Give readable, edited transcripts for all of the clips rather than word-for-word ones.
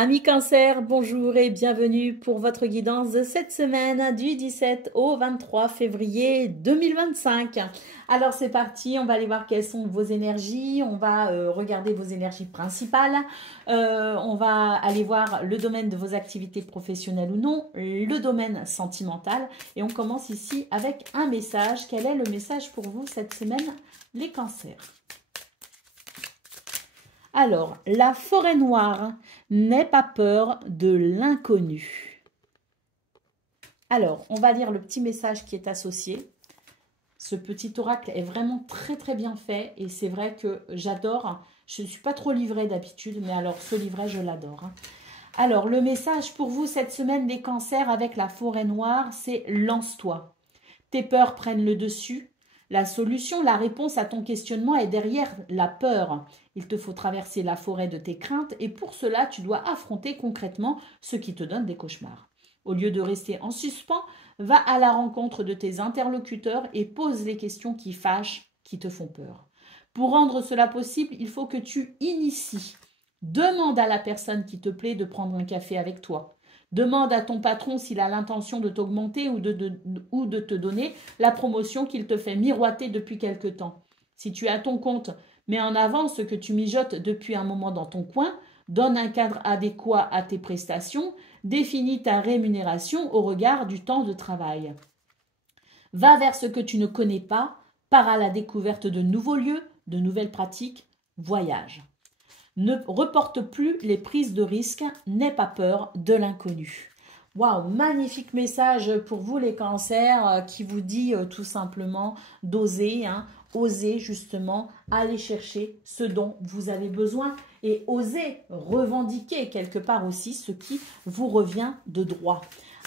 Amis Cancer, bonjour et bienvenue pour votre guidance de cette semaine du 17 au 23 février 2025. Alors c'est parti, on va aller voir quelles sont vos énergies, on va regarder vos énergies principales, on va aller voir le domaine de vos activités professionnelles ou non, le domaine sentimental et on commence ici avec un message. Quel est le message pour vous cette semaine, les cancers? Alors, la forêt noire, n'aie pas peur de l'inconnu. Alors, on va lire le petit message qui est associé. Ce petit oracle est vraiment très très bien fait et c'est vrai que j'adore. Je ne suis pas trop livrée d'habitude, mais alors ce livret, je l'adore. Alors, le message pour vous cette semaine, les cancers avec la forêt noire, c'est lance-toi. Tes peurs prennent le dessus. La solution, la réponse à ton questionnement est derrière la peur. Il te faut traverser la forêt de tes craintes et pour cela, tu dois affronter concrètement ce qui te donne des cauchemars. Au lieu de rester en suspens, va à la rencontre de tes interlocuteurs et pose les questions qui fâchent, qui te font peur. Pour rendre cela possible, il faut que tu inities. Demande à la personne qui te plaît de prendre un café avec toi. Demande à ton patron s'il a l'intention de t'augmenter ou de te donner la promotion qu'il te fait miroiter depuis quelque temps. Si tu es à ton compte, mets en avant ce que tu mijotes depuis un moment dans ton coin, donne un cadre adéquat à tes prestations, définis ta rémunération au regard du temps de travail. Va vers ce que tu ne connais pas, pars à la découverte de nouveaux lieux, de nouvelles pratiques, voyage. Ne reporte plus les prises de risques, n'aie pas peur de l'inconnu. Waouh, magnifique message pour vous les cancers qui vous dit tout simplement d'oser, oser justement aller chercher ce dont vous avez besoin et oser revendiquer quelque part aussi ce qui vous revient de droit.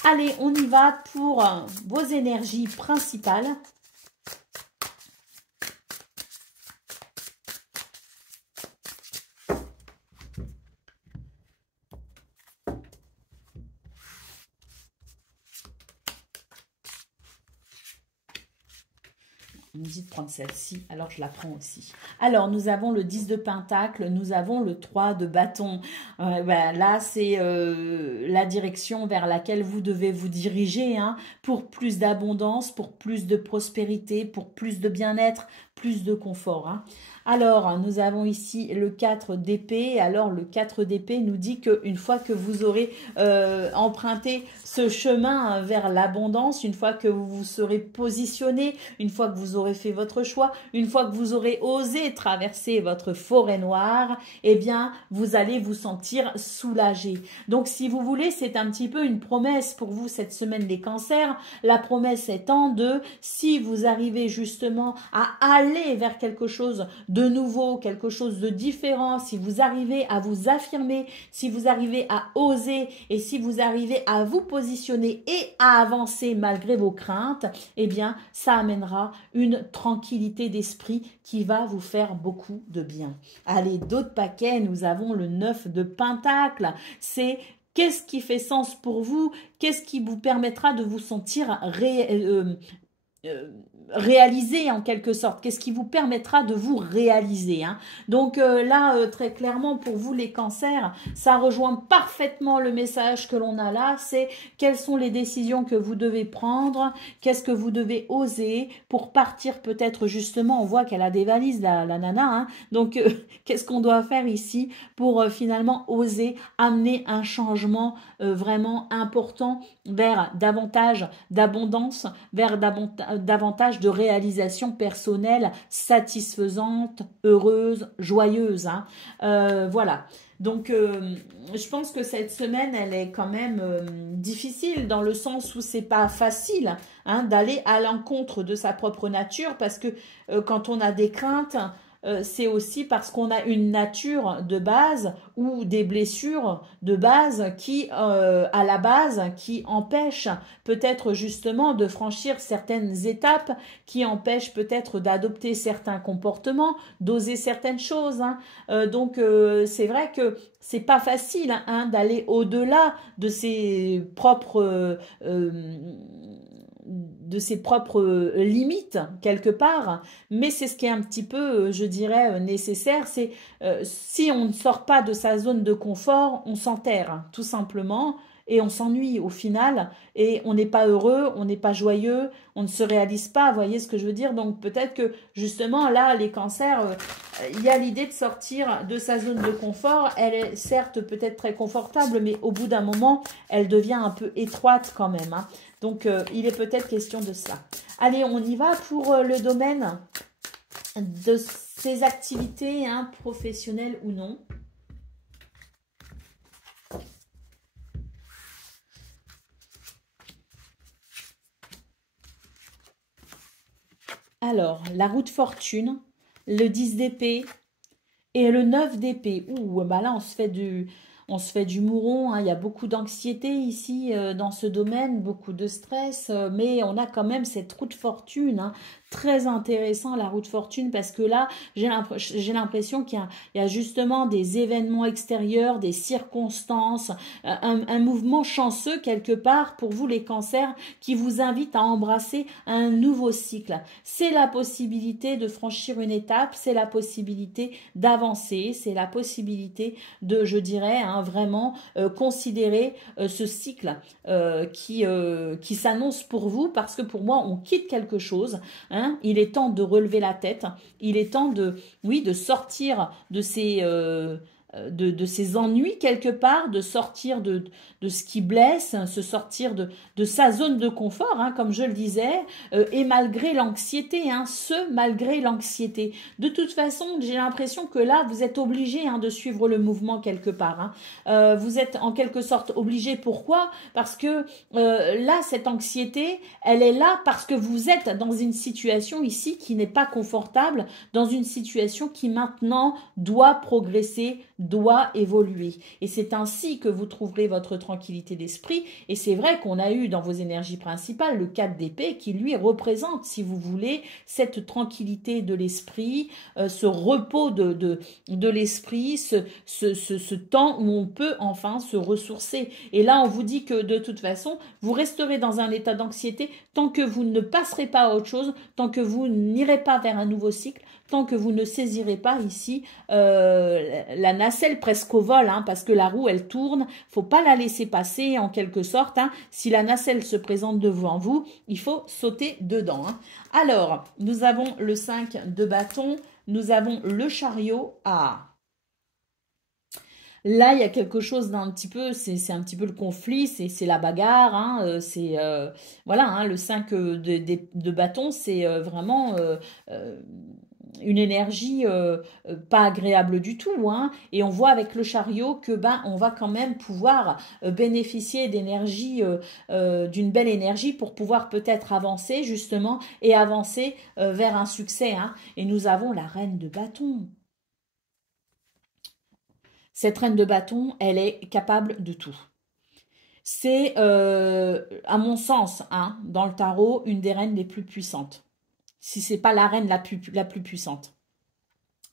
Allez, on y va pour vos énergies principales. On me dit de prendre celle-ci, alors je la prends aussi. Alors, nous avons le 10 de Pentacle, nous avons le 3 de bâton. Là, c'est la direction vers laquelle vous devez vous diriger pour plus d'abondance, pour plus de prospérité, pour plus de bien-être, plus de confort. Alors, nous avons ici le 4 d'épée. Alors, le 4 d'épée nous dit qu'une fois que vous aurez emprunté ce chemin vers l'abondance, une fois que vous vous serez positionné, une fois que vous aurez fait votre choix, une fois que vous aurez osé traverser votre forêt noire, eh bien, vous allez vous sentir soulagé. Donc, si vous voulez, c'est un petit peu une promesse pour vous cette semaine des cancers. La promesse étant de, si vous arrivez justement à aller vers quelque chose de nouveau, quelque chose de différent, si vous arrivez à vous affirmer, si vous arrivez à oser et si vous arrivez à vous positionner et à avancer malgré vos craintes, eh bien, ça amènera une tranquillité d'esprit qui va vous faire beaucoup de bien. Allez, d'autres paquets, nous avons le 9 de Pentacle. C'est qu'est-ce qui fait sens pour vous? Qu'est-ce qui vous permettra de vous sentir réaliser en quelque sorte, qu'est-ce qui vous permettra de vous réaliser Donc là, très clairement, pour vous les cancers, ça rejoint parfaitement le message que l'on a là, c'est quelles sont les décisions que vous devez prendre, qu'est-ce que vous devez oser pour partir peut-être justement, on voit qu'elle a des valises, la nana, donc qu'est-ce qu'on doit faire ici pour finalement oser amener un changement vraiment important vers davantage d'abondance, vers davantage de réalisation personnelle satisfaisante, heureuse, joyeuse. Voilà. Donc, je pense que cette semaine, elle est quand même difficile dans le sens où c'est pas facile d'aller à l'encontre de sa propre nature parce que quand on a des craintes, c'est aussi parce qu'on a une nature de base ou des blessures de base qui, à la base, qui empêchent peut-être justement de franchir certaines étapes, qui empêchent peut-être d'adopter certains comportements, d'oser certaines choses. Donc, c'est vrai que c'est pas facile d'aller au-delà de ses propres de ses propres limites, quelque part, mais c'est ce qui est un petit peu, je dirais, nécessaire. C'est si on ne sort pas de sa zone de confort, on s'enterre, hein, tout simplement, et on s'ennuie au final, et on n'est pas heureux, on n'est pas joyeux, on ne se réalise pas, vous voyez ce que je veux dire? Donc peut-être que justement là, les cancers, il y a l'idée de sortir de sa zone de confort. Elle est certes peut-être très confortable, mais au bout d'un moment, elle devient un peu étroite quand même, hein. Donc il est peut-être question de cela. Allez, on y va pour le domaine de ses activités, hein, professionnelles ou non. Alors, la roue de fortune, le 10 d'épée et le 9 d'épée. Ouh, bah là, on se fait du mouron, hein. Il y a beaucoup d'anxiété ici dans ce domaine, beaucoup de stress, mais on a quand même cette roue de fortune, hein. Très intéressant la roue de fortune parce que là, j'ai l'impression qu'il y a justement des événements extérieurs, des circonstances, un mouvement chanceux quelque part pour vous les cancers qui vous invite à embrasser un nouveau cycle. C'est la possibilité de franchir une étape, c'est la possibilité d'avancer, c'est la possibilité de, je dirais, hein, vraiment considérer ce cycle qui s'annonce pour vous parce que pour moi, on quitte quelque chose, hein. Il est temps de relever la tête. Il est temps de, oui, de sortir de ces ennuis quelque part, de sortir de ce qui blesse, se sortir de sa zone de confort, hein, comme je le disais, et malgré l'anxiété, hein, malgré l'anxiété. De toute façon, j'ai l'impression que là, vous êtes obligé, hein, de suivre le mouvement quelque part, hein. Vous êtes en quelque sorte obligé. Pourquoi? Parce que là, cette anxiété, elle est là parce que vous êtes dans une situation ici qui n'est pas confortable, dans une situation qui maintenant doit progresser, doit évoluer. Et c'est ainsi que vous trouverez votre tranquillité d'esprit. Et c'est vrai qu'on a eu dans vos énergies principales le 4 d'épée qui lui représente, si vous voulez, cette tranquillité de l'esprit, ce repos de l'esprit, ce temps où on peut enfin se ressourcer. Et là, on vous dit que de toute façon, vous resterez dans un état d'anxiété tant que vous ne passerez pas à autre chose, tant que vous n'irez pas vers un nouveau cycle, tant que vous ne saisirez pas ici la nacelle presque au vol, hein, parce que la roue, elle tourne, faut pas la laisser passer en quelque sorte, hein. Si la nacelle se présente devant vous, il faut sauter dedans, hein. Alors, nous avons le 5 de bâton, nous avons le chariot. Ah, là, il y a quelque chose d'un petit peu, c'est un petit peu le conflit, c'est la bagarre, hein, voilà, hein, le 5 de bâton, c'est vraiment euh, une énergie pas agréable du tout, hein. Et on voit avec le chariot que on va quand même pouvoir bénéficier d'énergie, d'une belle énergie pour pouvoir peut-être avancer justement et avancer vers un succès, hein. Et nous avons la reine de bâton. Cette reine de bâton, elle est capable de tout. C'est, à mon sens, hein, dans le tarot, une des reines les plus puissantes. Si c'est pas la reine la plus puissante.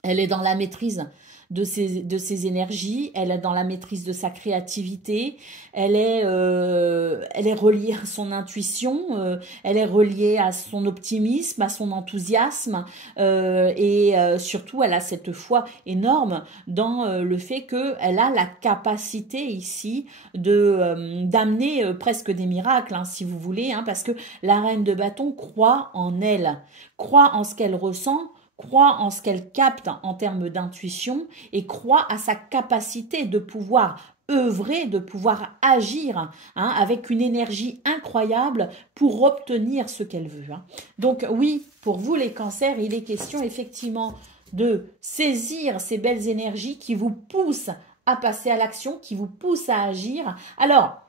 Elle est dans la maîtrise de ses énergies, elle est dans la maîtrise de sa créativité, elle est reliée à son intuition, elle est reliée à son optimisme, à son enthousiasme, et surtout elle a cette foi énorme dans le fait qu'elle a la capacité ici d'amener presque des miracles, hein, si vous voulez, hein, parce que la reine de bâton croit en elle, croit en ce qu'elle ressent, croit en ce qu'elle capte en termes d'intuition et croit à sa capacité de pouvoir œuvrer, de pouvoir agir, hein, avec une énergie incroyable pour obtenir ce qu'elle veut, hein. Donc oui, pour vous les cancers, il est question effectivement de saisir ces belles énergies qui vous poussent à passer à l'action, qui vous poussent à agir. Alors,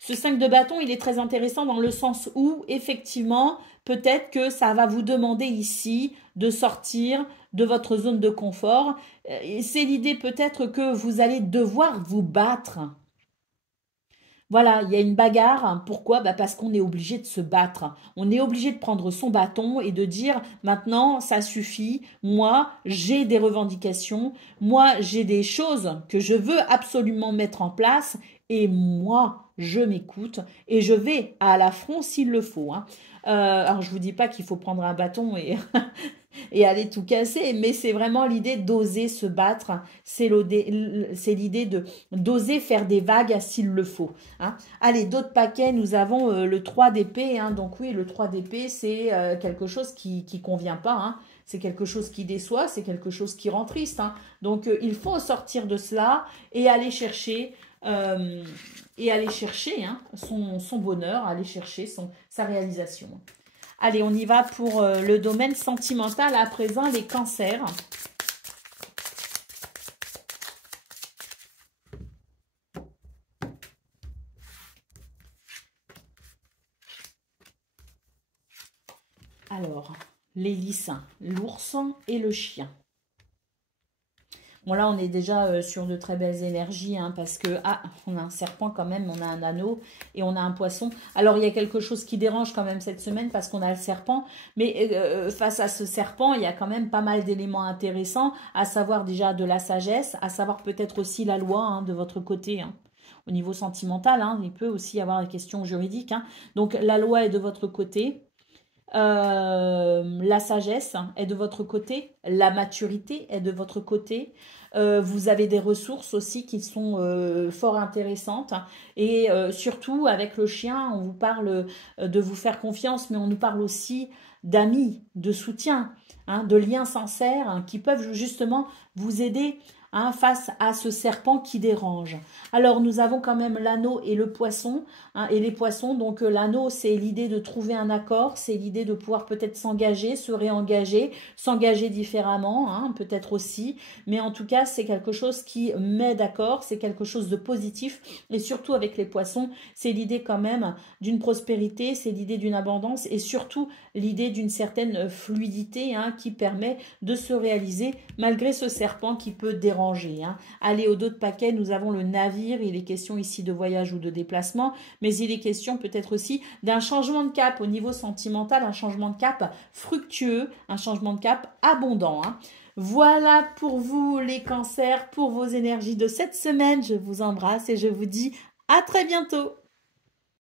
ce 5 de bâton, il est très intéressant dans le sens où, effectivement, peut-être que ça va vous demander ici de sortir de votre zone de confort. C'est l'idée peut-être que vous allez devoir vous battre. Voilà, il y a une bagarre. Pourquoi? Bah parce qu'on est obligé de se battre. On est obligé de prendre son bâton et de dire maintenant, ça suffit. Moi, j'ai des revendications. Moi, j'ai des choses que je veux absolument mettre en place. Et moi, je m'écoute et je vais à l'affront s'il le faut, hein. Alors, je vous dis pas qu'il faut prendre un bâton et et aller tout casser. Mais c'est vraiment l'idée d'oser se battre. C'est l'idée de d'oser faire des vagues s'il le faut, hein. Allez, d'autres paquets, nous avons le 3 d'épée, hein. Donc oui, le 3 d'épée, c'est quelque chose qui convient pas, hein. C'est quelque chose qui déçoit, c'est quelque chose qui rend triste, hein. Donc il faut sortir de cela et aller chercher... hein, son bonheur, aller chercher sa réalisation. Allez, on y va pour le domaine sentimental. À présent, les cancers. Alors, l'hélice, l'ours et le chien. Bon, là, on est déjà sur de très belles énergies, hein, parce que, ah, on a un serpent quand même, on a un anneau et on a un poisson. Alors, il y a quelque chose qui dérange quand même cette semaine parce qu'on a le serpent, mais face à ce serpent, il y a quand même pas mal d'éléments intéressants, à savoir déjà de la sagesse, à savoir peut-être aussi la loi, hein, de votre côté, hein. Au niveau sentimental, hein, il peut aussi y avoir des questions juridiques, hein. Donc, la loi est de votre côté. La sagesse est de votre côté, la maturité est de votre côté. Vous avez des ressources aussi qui sont fort intéressantes. Et surtout, avec le chien, on vous parle de vous faire confiance, mais on nous parle aussi d'amis, de soutien, hein, de liens sincères, hein, qui peuvent justement vous aider, hein, face à ce serpent qui dérange. Alors, nous avons quand même l'anneau et le poisson, hein, et les poissons. Donc, l'anneau, c'est l'idée de trouver un accord, c'est l'idée de pouvoir peut-être s'engager, se réengager, s'engager différemment, hein, peut-être aussi. Mais en tout cas, c'est quelque chose qui met d'accord, c'est quelque chose de positif. Et surtout avec les poissons, c'est l'idée quand même d'une prospérité, c'est l'idée d'une abondance et surtout l'idée d'une certaine fluidité, hein, qui permet de se réaliser malgré ce serpent qui peut déranger, hein. Allez, au dos de paquet, nous avons le navire. Il est question ici de voyage ou de déplacement, mais il est question peut-être aussi d'un changement de cap au niveau sentimental, un changement de cap fructueux, un changement de cap abondant, hein. Voilà pour vous les cancers, pour vos énergies de cette semaine. Je vous embrasse et je vous dis à très bientôt.